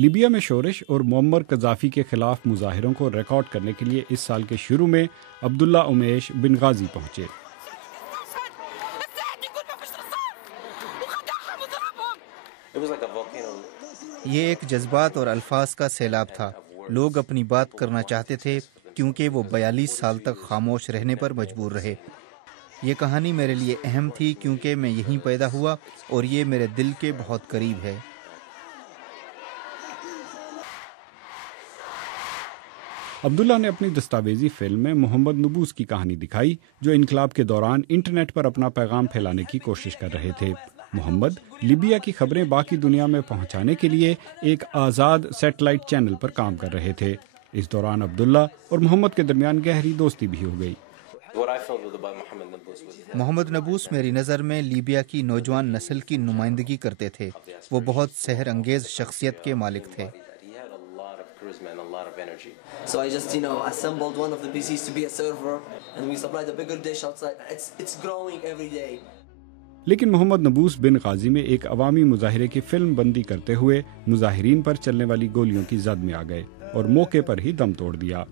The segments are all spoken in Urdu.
لیبیا میں شورش اور معمر قذافی کے خلاف مظاہروں کو ریکارڈ کرنے کے لیے اس سال کے شروع میں عبداللہ امیش بنغازی پہنچے۔ یہ ایک جذبات اور الفاظ کا سیلاب تھا۔ لوگ اپنی بات کرنا چاہتے تھے کیونکہ وہ 42 سال تک خاموش رہنے پر مجبور رہے۔ یہ کہانی میرے لیے اہم تھی کیونکہ میں یہیں پیدا ہوا اور یہ میرے دل کے بہت قریب ہے۔ عبداللہ نے اپنی دستاویزی فلم میں محمد نبوس کی کہانی دکھائی، جو انقلاب کے دوران انٹرنیٹ پر اپنا پیغام پھیلانے کی کوشش کر رہے تھے۔ محمد لیبیا کی خبریں باقی دنیا میں پہنچانے کے لیے ایک آزاد سیٹلائٹ چینل پر کام کر رہے تھے۔ اس دوران عبداللہ اور محمد کے درمیان گہری دوستی بھی ہو گئی۔ محمد نبوس میری نظر میں لیبیا کی نوجوان نسل کی نمائندگی کرتے تھے۔ وہ بہت سحر انگیز شخصیت کے مالک تھے۔ So I just, assembled one of the PCs to be a server, and we supplied a bigger dish outside. It's growing every day. لیکن محمد نبوس بن غازی میں ایک عوامی مظاہرے کی فلم بندی کرتے ہوئے مظاہرین پر چلنے والی گولیوں کی زد میں آ گئے اور موقع پر ہی دم توڑ دیا۔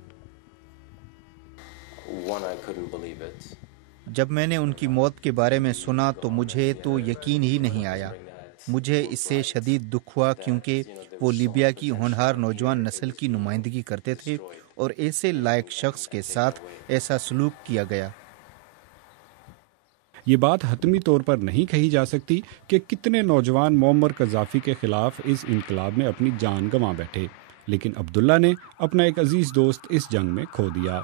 جب میں نے ان کی موت کے بارے میں سنا تو مجھے تو یقین ہی نہیں آیا۔ مجھے اس سے شدید دکھ ہوا کیونکہ وہ لیبیا کی ہونہار نوجوان نسل کی نمائندگی کرتے تھے اور ایسے لائق شخص کے ساتھ ایسا سلوک کیا گیا۔ یہ بات حتمی طور پر نہیں کہی جا سکتی کہ کتنے نوجوان معمر قذافی کے خلاف اس انقلاب میں اپنی جان گنوا بیٹھے، لیکن عبداللہ نے اپنا ایک عزیز دوست اس جنگ میں کھو دیا۔